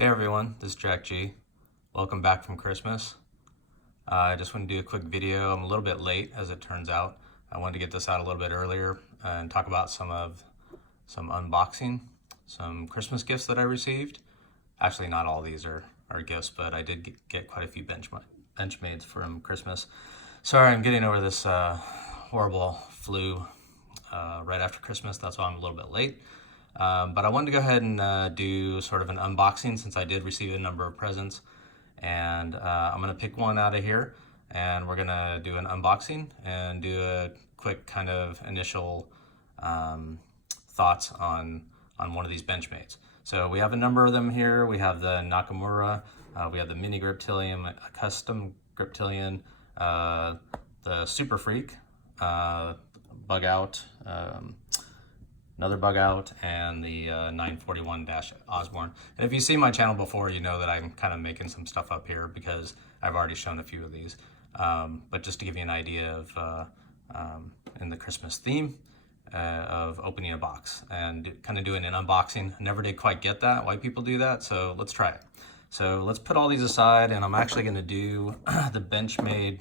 Hey everyone, this is Jack G. Welcome back from Christmas. I just want to do a quick video. I'm a little bit late, as it turns out. I wanted to get this out a little bit earlier and talk about some unboxing, some Christmas gifts that I received. Actually, not all these are gifts, but I did get quite a few Benchmades from Christmas. Sorry, I'm getting over this horrible flu right after Christmas. That's why I'm a little bit late. But I wanted to go ahead and do sort of an unboxing since I did receive a number of presents. And I'm going to pick one out of here and we're going to do an unboxing and do a quick kind of initial thoughts on one of these Benchmades. So we have a number of them here. We have the Nakamura, we have the mini Griptillian, a custom Griptillian, the Super Freek, bug out, another bug out, and the 941-Osborne. And if you see my channel before, you know that I'm kind of making some stuff up here because I've already shown a few of these. But just to give you an idea of in the Christmas theme of opening a box and kind of doing an unboxing. I never did quite get that, why people do that, so let's try it. So let's put all these aside, and I'm actually going to do the Benchmade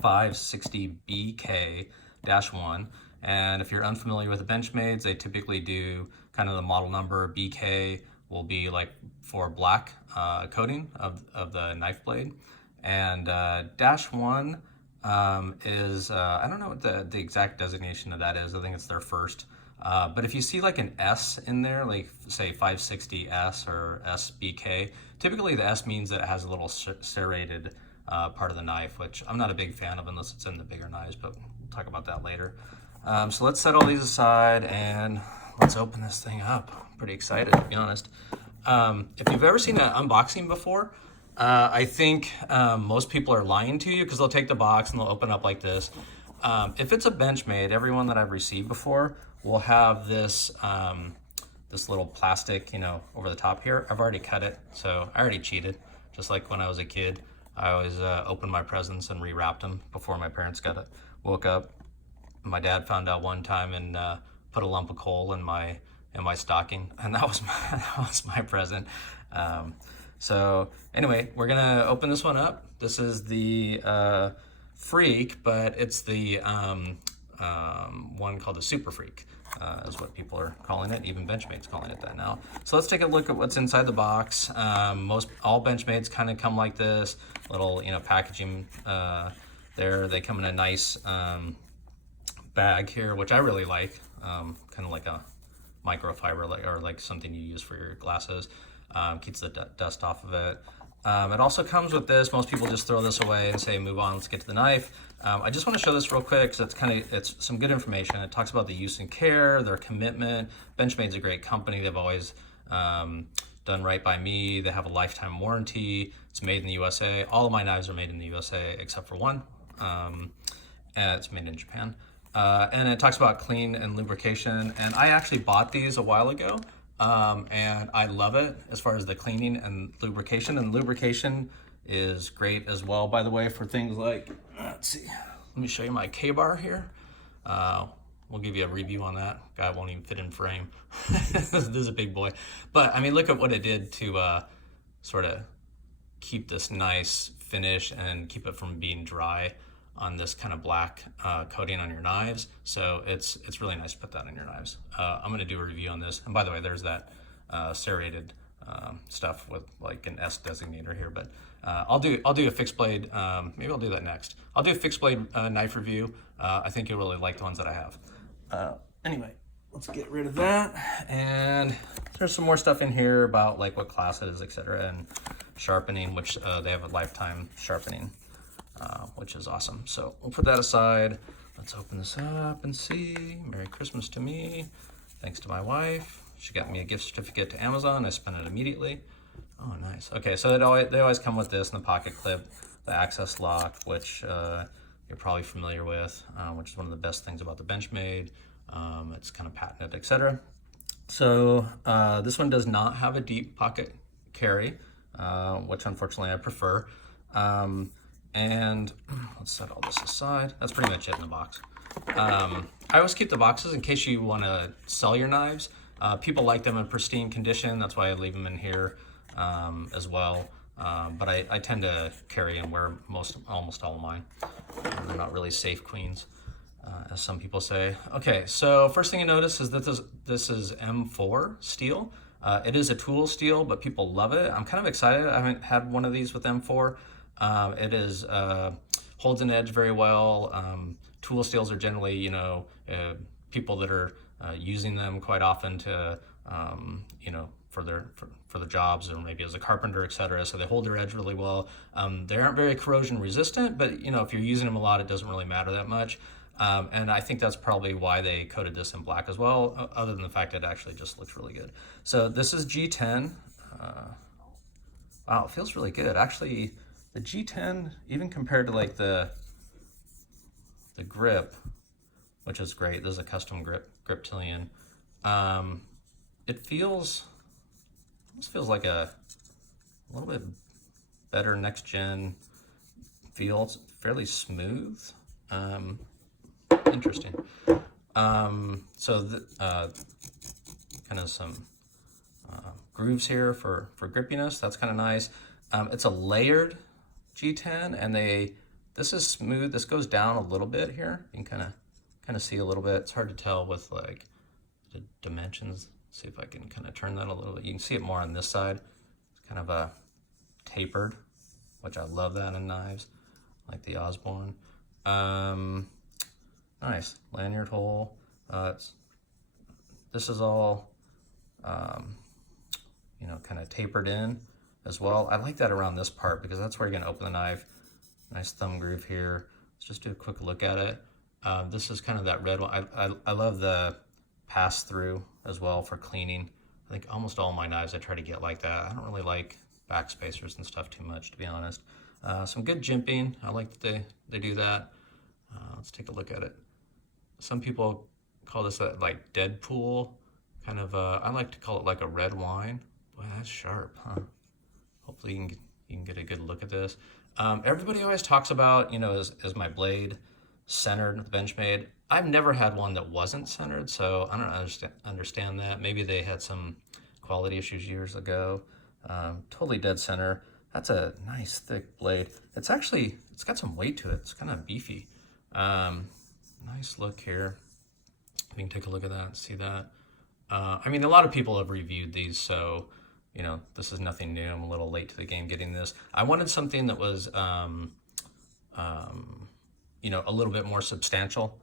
560BK-1. And if you're unfamiliar with the Benchmades, they typically do kind of the model number. BK will be like for black coating of the knife blade. And -1 is, I don't know what the exact designation of that is. I think it's their first. But if you see like an S in there, like say 560S or SBK, typically the S means that it has a little serrated part of the knife, which I'm not a big fan of unless it's in the bigger knives, but we'll talk about that later. So let's set all these aside and let's open this thing up. I'm pretty excited, to be honest. If you've ever seen an unboxing before, I think most people are lying to you because they'll take the box and they'll open up like this. If it's a Benchmade, every one that I've received before will have this this little plastic, over the top here. I've already cut it, so I already cheated. Just like when I was a kid, I always opened my presents and rewrapped them before my parents woke up. My dad found out one time and put a lump of coal in my stocking, and that was my present. So anyway, we're gonna open this one up. This is the Freek, but it's the one called the Super Freek, is what people are calling it. Even Benchmade's calling it that now. So let's take a look at what's inside the box. All Benchmades kind of come like this, little packaging there. They come in a nice bag here, which I really like, kind of like a microfiber, or like something you use for your glasses. Keeps the dust off of it. It also comes with this. Most people just throw this away and say, move on, let's get to the knife. I just want to show this real quick because it's some good information. It talks about the use and care, their commitment. Benchmade's a great company. They've always done right by me. They have a lifetime warranty. It's made in the USA. All of my knives are made in the USA except for one. And it's made in Japan. And it talks about clean and lubrication. And I actually bought these a while ago. And I love it as far as the cleaning and lubrication. And lubrication is great as well, by the way, for things like, let's see, let me show you my K-bar here. We'll give you a review on that. Guy won't even fit in frame. This is a big boy. But I mean, look at what it did to sort of keep this nice finish and keep it from being dry on this kind of black coating on your knives. So it's really nice to put that on your knives. I'm gonna do a review on this. And by the way, there's that serrated stuff with like an S designator here, but I'll do a fixed blade, maybe I'll do that next. I'll do a fixed blade knife review. I think you'll really like the ones that I have. Anyway, let's get rid of that. And there's some more stuff in here about like what class it is, etc. and sharpening, which they have a lifetime sharpening. Which is awesome. So we'll put that aside. Let's open this up and see. Merry Christmas to me. Thanks to my wife. She got me a gift certificate to Amazon. I spent it immediately. Oh, nice. Okay, so they always come with this and the pocket clip, the access lock, which you're probably familiar with, which is one of the best things about the Benchmade. It's kind of patented, etc. So this one does not have a deep pocket carry, which unfortunately I prefer. And let's set all this aside. That's pretty much it in the box. I always keep the boxes in case you want to sell your knives. People like them in pristine condition. That's why I leave them in here. as well. But I tend to carry and wear almost all of mine. They're not really safe queens, as some people say. Okay, so first thing you notice is that this is M4 steel. It is a tool steel, but people love it. I'm kind of excited. I haven't had one of these with M4. It is holds an edge very well. Tool steels are generally, you know, people that are using them quite often to, you know, for the jobs, or maybe as a carpenter, etc. So they hold their edge really well. They aren't very corrosion resistant, but you know, if you're using them a lot, it doesn't really matter that much. And I think that's probably why they coated this in black as well, other than the fact that it actually just looks really good. So this is G10. Wow, it feels really good. Actually, the G10, even compared to like the grip, which is great. This is a custom Griptillian. It feels, this feels like a little bit better next gen feel. It's fairly smooth. Interesting. So kind of some grooves here for grippiness. That's kind of nice. It's a layered G10, and this is smooth. This goes down a little bit here. You can kind of see a little bit. It's hard to tell with like the dimensions. See if I can kind of turn that a little bit. You can see it more on this side. It's kind of a tapered, which I love that in knives, like the Osborne. Nice lanyard hole. This is all, you know, kind of tapered in as well. I like that around this part because that's where you're gonna open the knife. Nice thumb groove here. Let's just do a quick look at it. This is kind of that red one. I love the pass through as well for cleaning. I think almost all my knives I try to get like that. I don't really like back spacers and stuff too much, to be honest. Some good jimping. I like that they do that. Let's take a look at it. Some people call this like Deadpool, kind of, I like to call it like a red wine. Boy, that's sharp, huh? Hopefully you can get a good look at this. Everybody always talks about, you know, is my blade centered with Benchmade. I've never had one that wasn't centered, so I don't understand that. Maybe they had some quality issues years ago. Totally dead center. That's a nice thick blade. It's got some weight to it. It's kind of beefy. Nice look here. You can take a look at that and see that. I mean, a lot of people have reviewed these, so, you know, this is nothing new. I'm a little late to the game getting this. I wanted something that was, you know, a little bit more substantial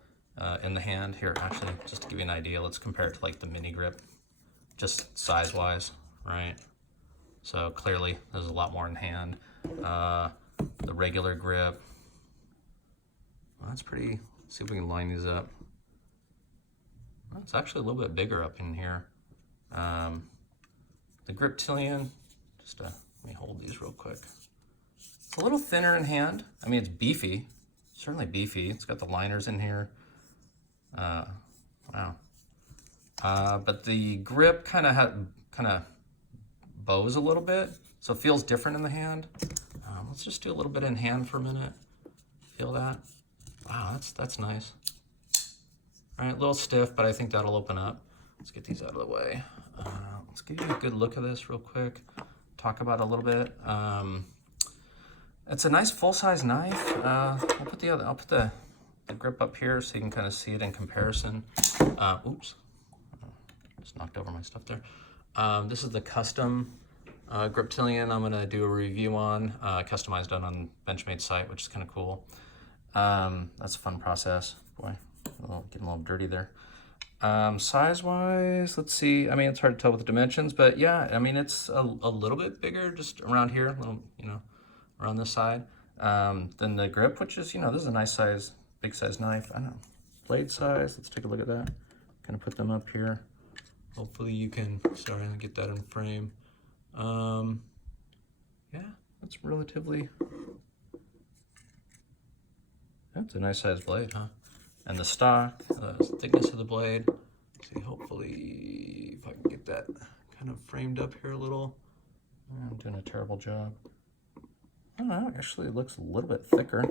in the hand. Here, actually, just to give you an idea, let's compare it to like the mini grip, just size-wise, right? So clearly, there's a lot more in hand. The regular grip, well, that's pretty. Let's see if we can line these up. Well, it's actually a little bit bigger up in here. The Griptillian, just let me hold these real quick. It's a little thinner in hand. I mean, it's beefy, certainly beefy. It's got the liners in here. Wow. But the grip kind of bows a little bit, so it feels different in the hand. Let's just do a little bit in hand for a minute. Feel that? Wow, that's nice. All right, a little stiff, but I think that'll open up. Let's get these out of the way. Let's give you a good look at this real quick. Talk about it a little bit. It's a nice full-size knife. I'll put the grip up here so you can kind of see it in comparison. Oops, just knocked over my stuff there. This is the custom Griptillian I'm gonna do a review on, customized on Benchmade site, which is kind of cool. That's a fun process. Boy, getting a little dirty there. Size-wise, let's see. I mean, it's hard to tell with the dimensions, but yeah, I mean, it's a little bit bigger, just around here, a little, you know, around this side, than the grip, which is, you know, this is a nice size, big size knife. I don't know, blade size. Let's take a look at that. Kind of put them up here. Hopefully you can, sorry, I didn't get that in frame. Yeah, that's relatively, that's a nice size blade, huh? And the stock, the thickness of the blade. Let's see, hopefully, if I can get that kind of framed up here a little. I'm doing a terrible job. I don't know, actually it looks a little bit thicker.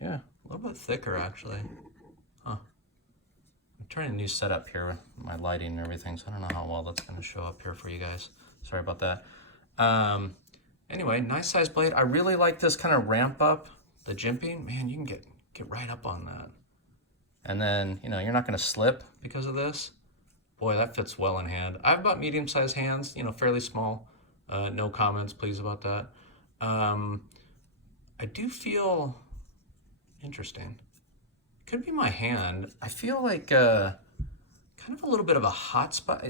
Yeah, a little bit thicker actually. Huh. I'm trying a new setup here with my lighting and everything, so I don't know how well that's gonna show up here for you guys. Sorry about that. Anyway, nice size blade. I really like this kind of ramp up, the jimping. Man, you can get right up on that. And then, you know, you're not gonna slip because of this. Boy, that fits well in hand. I've got medium-sized hands, you know, fairly small. No comments, please, about that. I do feel interesting. Could be my hand. I feel like kind of a little bit of a hot spot.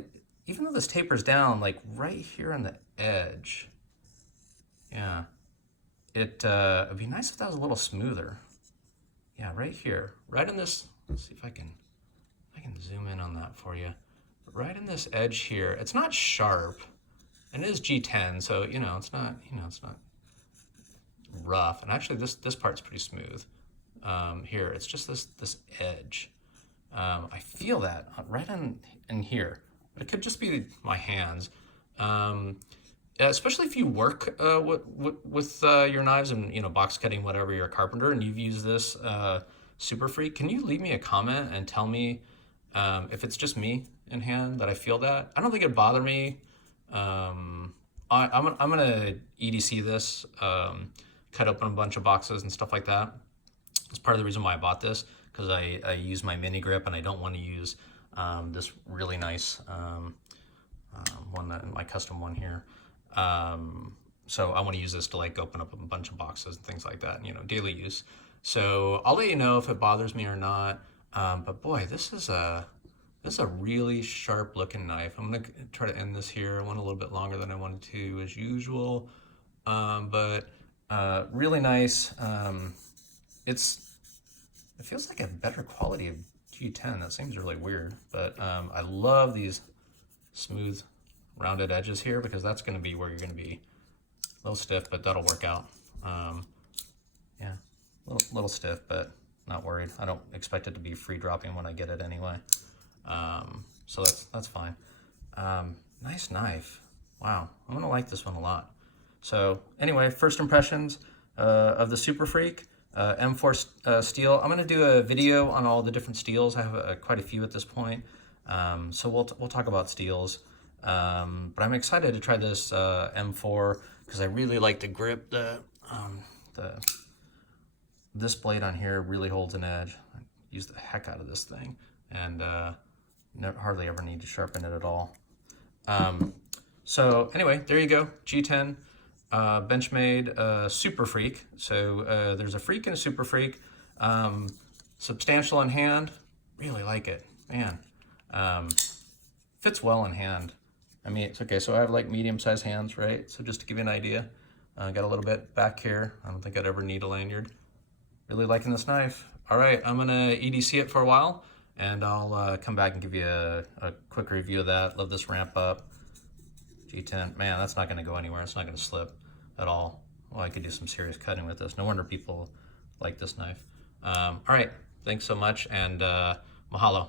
Even though this tapers down, like right here on the edge. Yeah. It'd be nice if that was a little smoother. Yeah, right here. Right in this, let's see if I can zoom in on that for you. Right in this edge here. It's not sharp. And it is G10, so you know, it's not rough. And actually this part's pretty smooth. Here, it's just this edge. I feel that right in here. It could just be my hands. Especially if you work with your knives and, you know, box cutting, whatever, you're a carpenter and you've used this Super Freek, can you leave me a comment and tell me if it's just me in hand that I feel that? I don't think it'd bother me. I'm gonna EDC this, cut open a bunch of boxes and stuff like that. It's part of the reason why I bought this, because I use my mini grip and I don't want to use this really nice one, that my custom one here. So I want to use this to like open up a bunch of boxes and things like that, you know, daily use. So I'll let you know if it bothers me or not. But boy, this is a really sharp looking knife. I'm gonna try to end this here. I went a little bit longer than I wanted to as usual, but really nice. It feels like a better quality of G10. That seems really weird, but I love these smooth rounded edges here, because that's going to be where you're going to be a little stiff, but that'll work out. Yeah, little stiff, but not worried. I don't expect it to be free dropping when I get it anyway. So that's fine. Nice knife. Wow, I'm gonna like this one a lot. So anyway, first impressions of the Super Freek M4 steel. I'm gonna do a video on all the different steels. I have quite a few at this point. So we'll talk about steels. But I'm excited to try this M4 because I really like the grip. This blade on here really holds an edge. I use the heck out of this thing, and hardly ever need to sharpen it at all. So anyway, there you go, G10 Benchmade Super Freek. So there's a Freek and a Super Freek. Substantial in hand, really like it, man. Fits well in hand. I mean, it's okay. So I have like medium-sized hands, right? So just to give you an idea, got a little bit back here. I don't think I'd ever need a lanyard. Really liking this knife. All right, I'm gonna EDC it for a while, and I'll come back and give you a quick review of that. Love this ramp up. G10, man, that's not gonna go anywhere. It's not gonna slip at all. Well, I could do some serious cutting with this. No wonder people like this knife. All right, thanks so much, and mahalo.